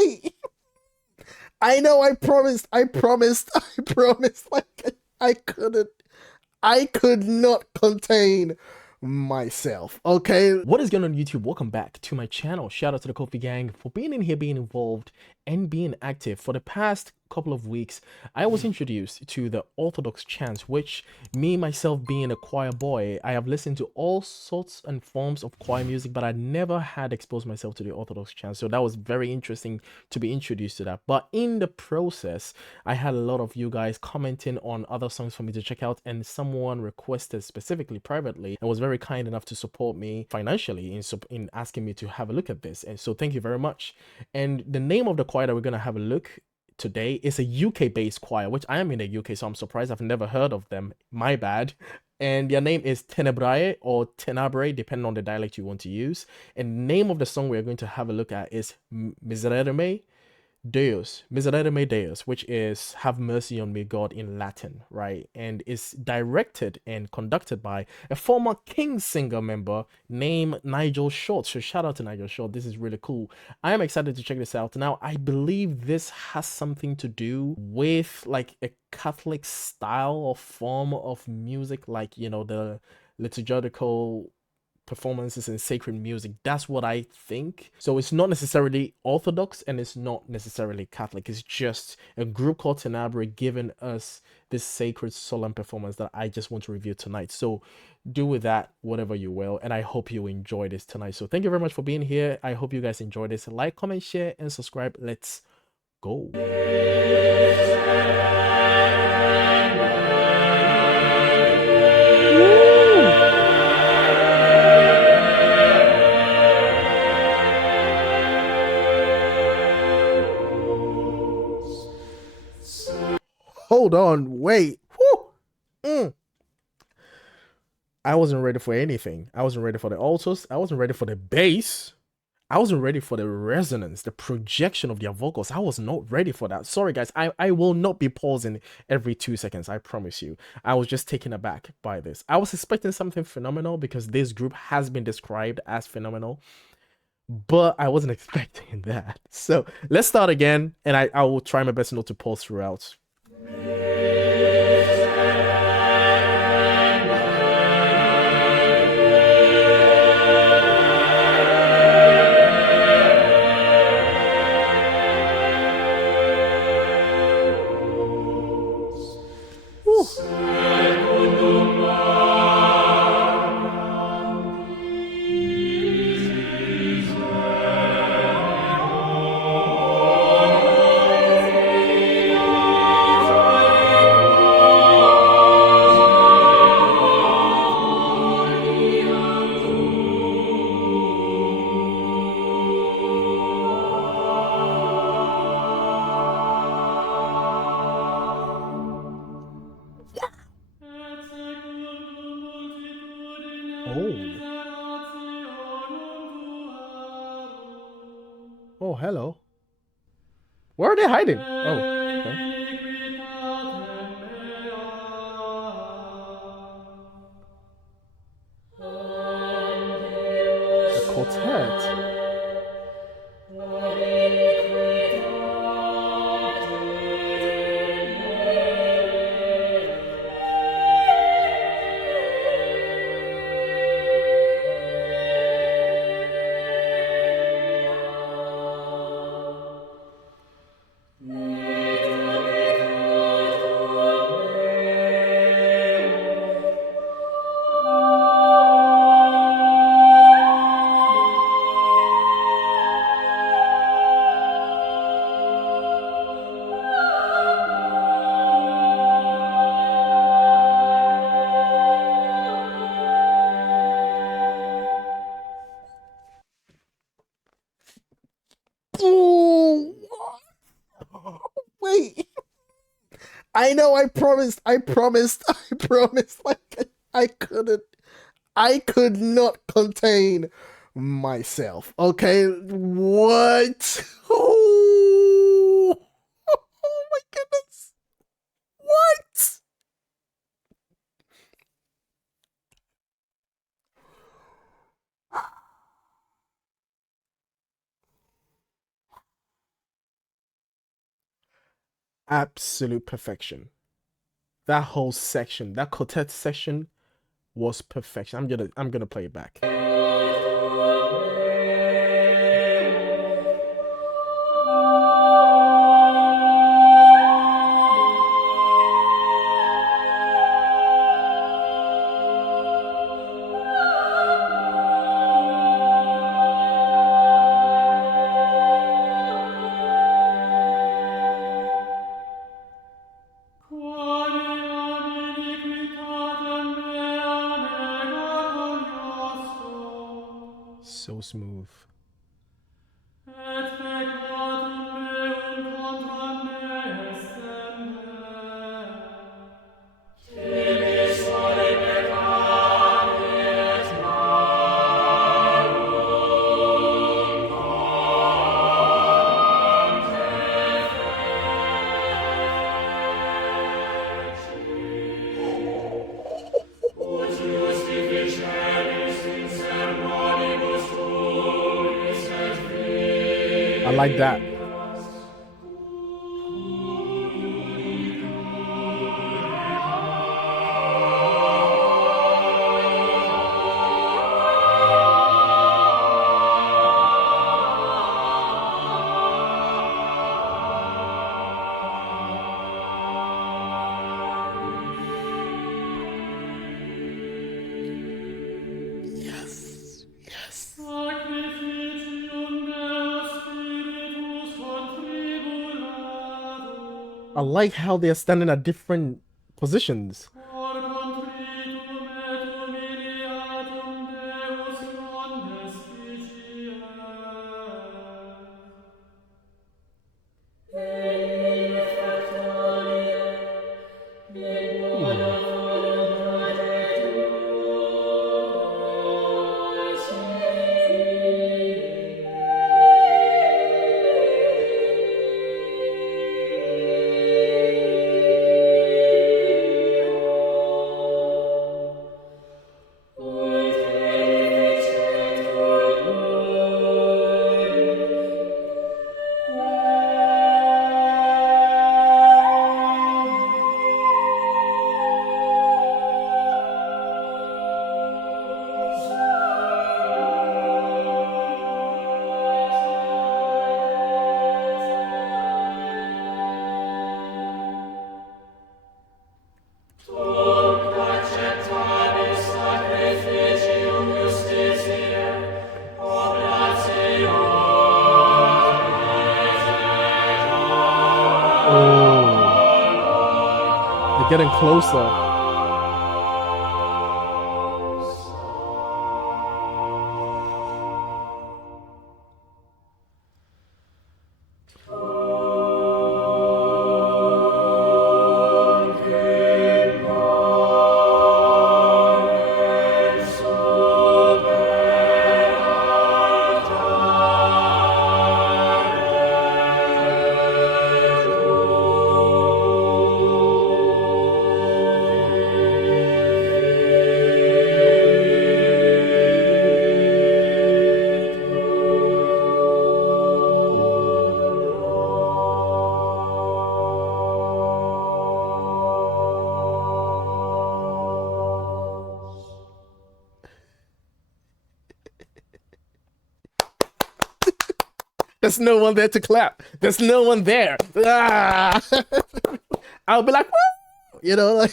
wait. I know I promised. Like, I couldn't, I could not contain myself. Okay. What is going on, YouTube? Welcome back to my channel. Shout out to the Kofi gang for being in here, being involved, and being active. For the past couple of weeks, I was introduced to the Orthodox chants, which me myself being a choir boy, I have listened to all sorts and forms of choir music, but I never had exposed myself to the Orthodox chants. So that was very interesting to be introduced to that. But in the process, I had a lot of you guys commenting on other songs for me to check out, and someone requested specifically privately and was very kind enough to support me financially in asking me to have a look at this. And so thank you very much. And the name of the choir that we're going to have a look today is a UK based choir, which I am in the UK, so I'm surprised I've never heard of them. My bad. And their name is Tenebrae or Tenebrae, depending on the dialect you want to use. And the name of the song we're going to have a look at is Miserere mei, Deus, Miserere mei Deus, which is "Have mercy on me, God" in Latin, right? And is directed and conducted by a former King Singer member named Nigel Short. So shout out to Nigel Short. This is really cool. I am excited to check this out. Now, I believe this has something to do with like a Catholic style or form of music, like, you know, the liturgical performances and sacred music. That's what I think. So it's not necessarily Orthodox and it's not necessarily Catholic. It's just a group called Tenebrae giving us this sacred solemn performance that I just want to review tonight. So do with that whatever you will, and I hope you enjoy this tonight. So thank you very much for being here. I hope you guys enjoy this. Like, comment, share, and subscribe. Let's go. Hold on, wait. Whew. Mm. I wasn't ready for anything. I wasn't ready for the altos. I wasn't ready for the bass. I wasn't ready for the resonance, the projection of their vocals. I was not ready for that. Sorry, guys. I will not be pausing every 2 seconds. I promise you. I was just taken aback by this. I was expecting something phenomenal because this group has been described as phenomenal, but I wasn't expecting that. So let's start again, and I will try my best not to pause throughout. Oh. Oh, hello. Where are they hiding? Oh, okay. A quartet. Oh, wait. I know I promised. Like, I could not contain myself. Okay, what? Oh, oh my goodness. What? Absolute perfection. That whole section, that quartet section was perfection. I'm gonna play it back. So smooth. I like that. Yes. Yes. I like how they're standing at different positions. Ooh. Oh, they're getting closer. There's no one there to clap. There's no one there. Ah! I'll be like, woo! You know, like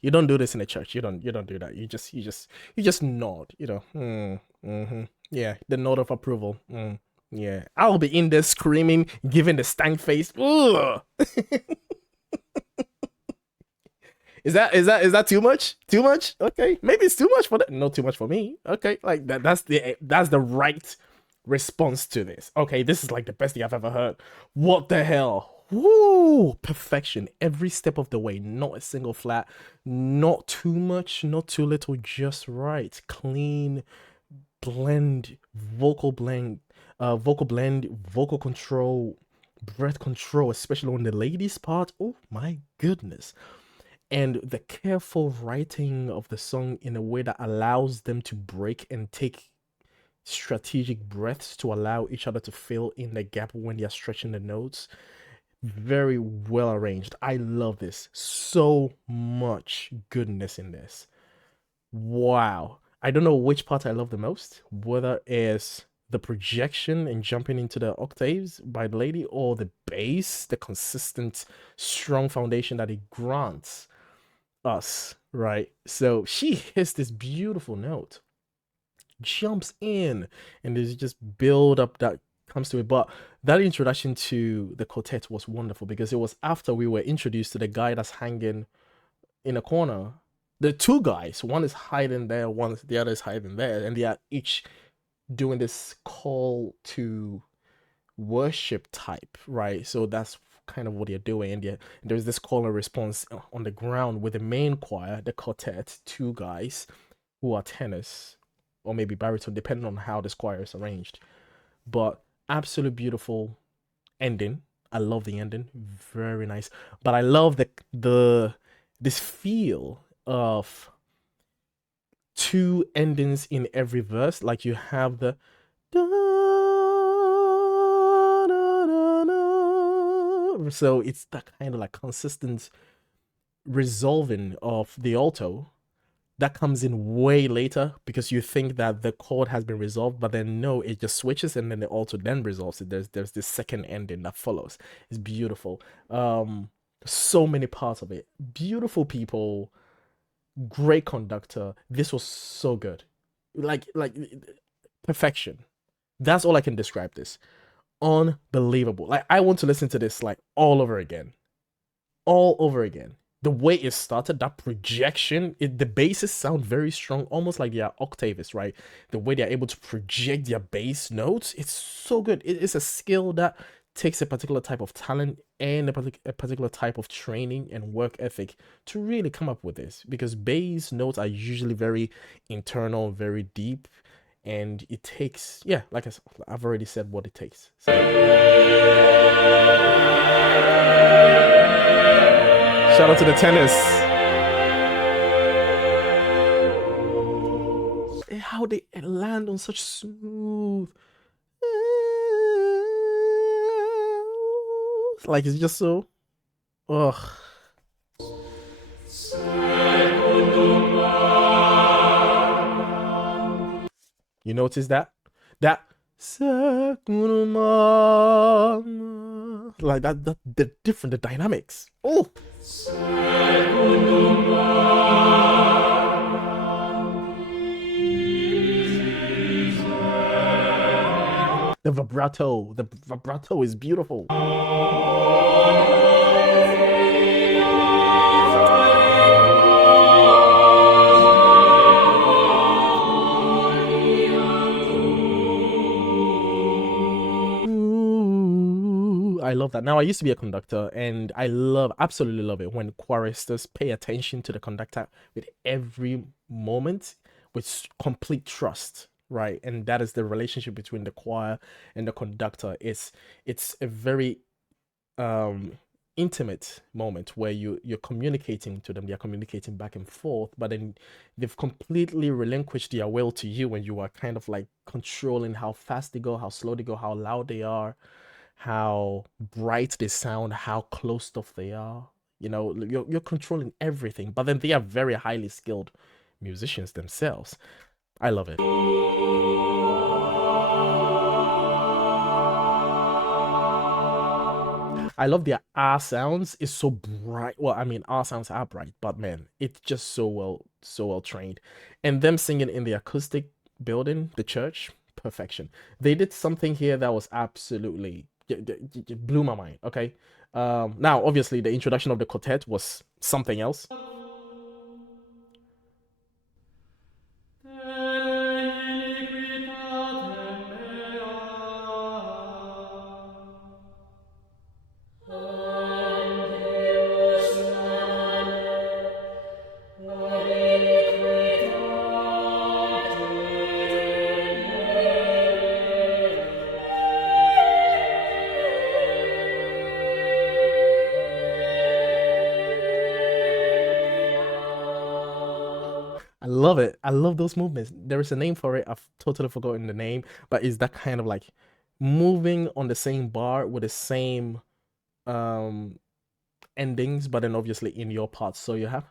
you don't do this in a church. You don't do that. You just nod. Yeah, the nod of approval. Yeah, I'll be in there screaming, giving the stank face. Ugh. Is that too much? Too much? Okay, maybe it's too much for that. Not too much for me. Okay, like that. That's the right response to this. Okay, this is like the best thing I've ever heard. What the hell? Woo! Perfection every step of the way. Not a single flat. Not too much. Not too little. Just right. Clean blend. Vocal blend. Vocal control. Breath control, especially on the ladies' part. Oh my goodness. And the careful writing of the song in a way that allows them to break and take strategic breaths to allow each other to fill in the gap when they're stretching the notes. Very well arranged. I love this. So much goodness in this. Wow. I don't know which part I love the most, whether it's the projection and jumping into the octaves by the lady, or the bass, the consistent, strong foundation that it grants us, right? So she hits this beautiful note, jumps in, and there's just build up that comes to it. But that introduction to the quartet was wonderful because it was after we were introduced to the guy that's hanging in a corner. The two guys, one is hiding there, the other is hiding there, and they are each doing this call to worship type, right? So that's kind of what they're doing. And there's this call and response on the ground with the main choir, the quartet, two guys who are tenors or maybe baritone, depending on how this choir is arranged. But absolute beautiful ending. I love the ending, very nice. But I love the this feel of two endings in every verse. Like you have the da, da, da, da. So it's that kind of like consistent resolving of the alto that comes in way later because you think that the chord has been resolved, but then no, it just switches and then the alto then resolves it. There's this second ending that follows. It's beautiful. So many parts of it. Beautiful people, great conductor. This was so good. Like perfection. That's all I can describe this. Unbelievable. Like I want to listen to this like all over again. All over again. The way it started, that projection, the basses sound very strong, almost like they are octaves, right? The way they're able to project their bass notes, it's so good. It is a skill that takes a particular type of talent and a particular type of training and work ethic to really come up with this, because bass notes are usually very internal, very deep, and it takes, yeah, like I've already said what it takes. So, shout out to the tennis. How they land on such smooth, like it's just so, ugh. You notice that? That like that the different, the dynamics. Oh. The vibrato is beautiful. I love that. Now, I used to be a conductor, and I absolutely love it when choristers pay attention to the conductor with every moment with complete trust, right? And that is the relationship between the choir and the conductor. It's a very um intimate moment where you're communicating to them, they're communicating back and forth, but then they've completely relinquished their will to you, and you are kind of like controlling how fast they go, how slow they go, how loud they are, how bright they sound, how close stuff they are. You're controlling everything, but then they are very highly skilled musicians themselves. I love it. I love their R sounds. It's so bright. Well, I mean, R sounds are bright, but man, it's just so well trained. And them singing in the acoustic building, the church, perfection. They did something here that was absolutely blew my mind. Okay. Now obviously the introduction of the quartet was something else. I love it. I love those movements. There is a name for it. I've totally forgotten the name, but it's that kind of like moving on the same bar with the same endings, but then obviously in your parts. So you have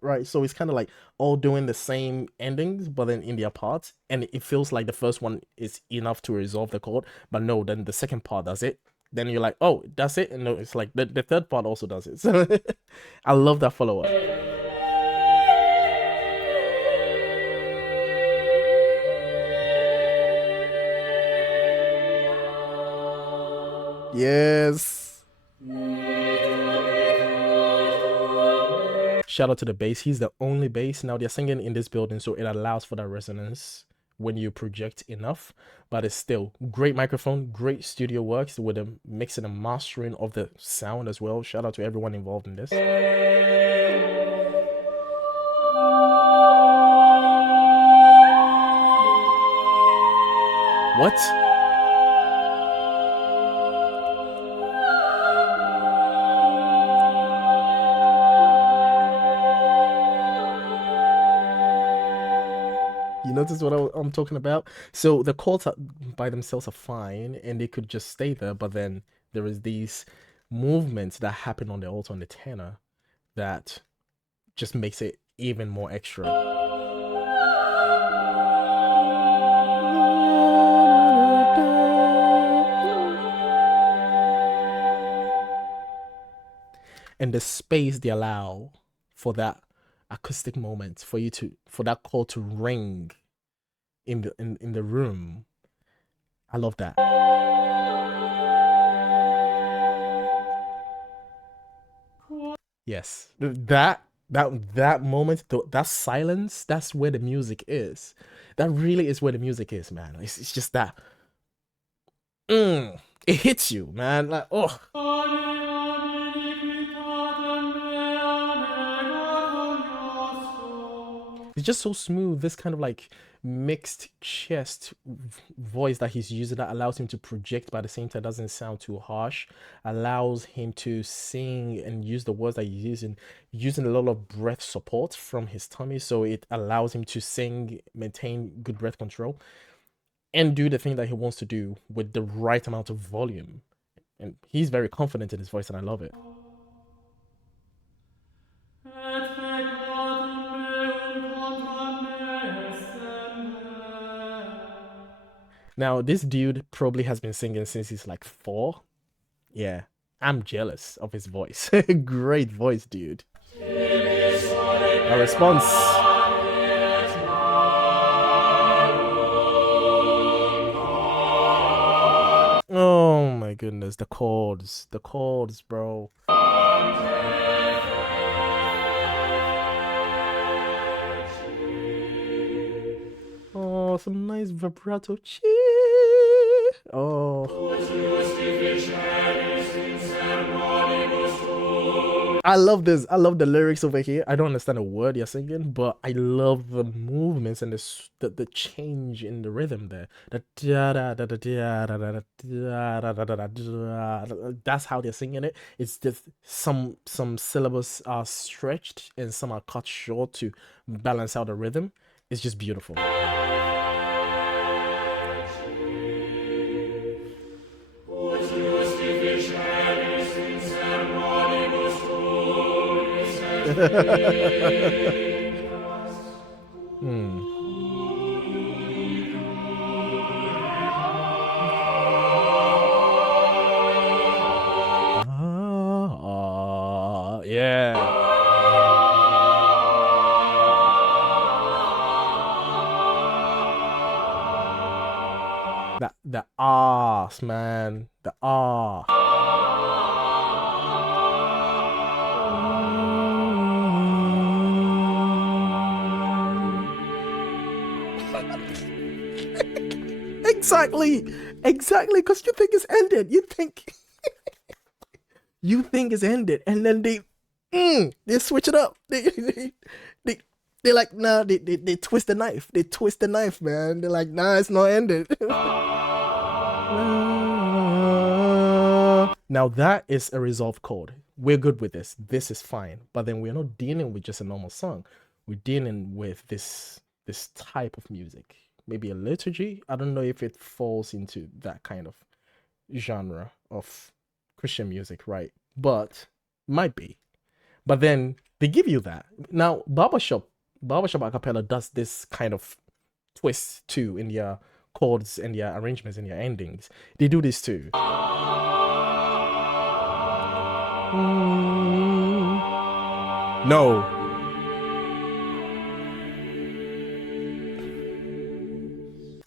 right, so it's kind of like all doing the same endings, but then in their parts, and it feels like the first one is enough to resolve the chord, but no, then the second part does it. Then you're like, oh, that's it, and no, it's like the third part also does it. So I love that follow up. Yes. Shout out to the bass. He's the only bass. Now they're singing in this building, so it allows for that resonance when you project enough. But it's still great microphone, great studio works with the mixing and mastering of the sound as well. Shout out to everyone involved in this. What? You notice what I'm talking about? So the chords by themselves are fine, and they could just stay there. But then there is these movements that happen on the alto and the tenor that just makes it even more extra. And the space they allow for that acoustic moment, for that call to ring in the room. I love that. Yes, that moment, that silence, that's where the music is. That really is where the music is, man. It's just that. It hits you, man. Like, oh. It's just so smooth. This kind of like mixed chest voice that he's using that allows him to project, but at the same time doesn't sound too harsh. Allows him to sing and use the words that he's using a lot of breath support from his tummy, so it allows him to sing, maintain good breath control, and do the thing that he wants to do with the right amount of volume. And he's very confident in his voice, and I love it. Now, this dude probably has been singing since he's like 4. Yeah, I'm jealous of his voice. Great voice, dude. A response. Oh my goodness, the chords, bro. Oh, some nice vibrato. Oh. I love this. I love the lyrics over here. I don't understand a word you're singing, but I love the movements and the change in the rhythm there. That's how they're singing it. It's just some syllables are stretched and some are cut short to balance out the rhythm. It's just beautiful. Yeah. The ahs, man. The ah. Exactly, because you think it's ended. You think it's ended, and then they switch it up. They're like, nah, they twist the knife. They twist the knife, man. They're like, nah, it's not ended. Now that is a resolved chord. We're good with this. This is fine. But then we're not dealing with just a normal song. We're dealing with this this type of music. Maybe a liturgy. I don't know if it falls into that kind of genre of Christian music, right? But might be. But then they give you that. Now, Barbershop Acapella does this kind of twist too in their chords and their arrangements and their endings. They do this too. No.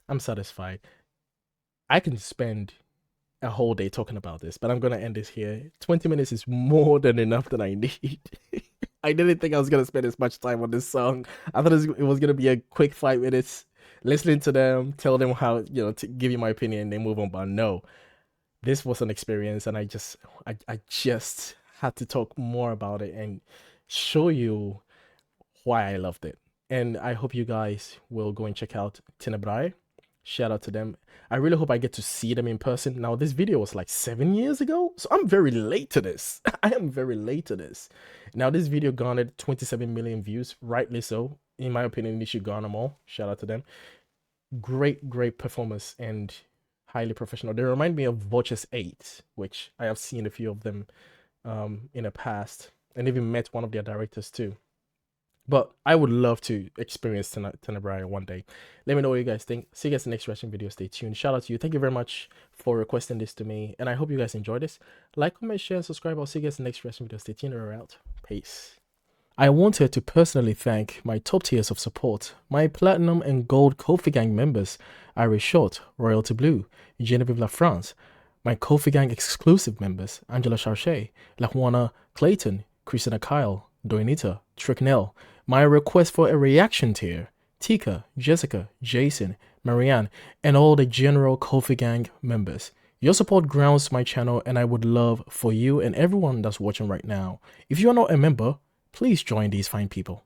I'm satisfied. I can spend a whole day talking about this, but I'm gonna end this here. 20 minutes is more than enough that I need. I didn't think I was gonna spend as much time on this song. I thought it was gonna be a quick 5 minutes, listening to them, tell them how, to give you my opinion, and then move on. But no, this was an experience, and I just had to talk more about it and show you why I loved it. And I hope you guys will go and check out Tenebrae. Shout out to them. I really hope I get to see them in person. Now, this video was like 7 years ago, so I'm very late to this. I am very late to this. Now, this video garnered 27 million views, rightly so. In my opinion, they should garner more. Shout out to them. Great performance and highly professional. They remind me of Voices 8, which I have seen a few of them in the past, and even met one of their directors too. But I would love to experience Tenebrae one day. Let me know what you guys think. See you guys in the next reaction video. Stay tuned. Shout out to you. Thank you very much for requesting this to me. And I hope you guys enjoyed this. Like, comment, share, and subscribe. I'll see you guys in the next reaction video. Stay tuned. We're out. Peace. I wanted to personally thank my top tiers of support, my Platinum and Gold Kofi Gang members, Iris Short, Royalty Blue, Genevieve La France, my Kofi Gang exclusive members, Angela Charchet, Lajuana Clayton, Christina Kyle, Doinita, Tricknell, my request for a reaction tier, Tika, Jessica, Jason, Marianne, and all the general Kofi Gang members. Your support grounds my channel, and I would love for you and everyone that's watching right now. If you are not a member, please join these fine people.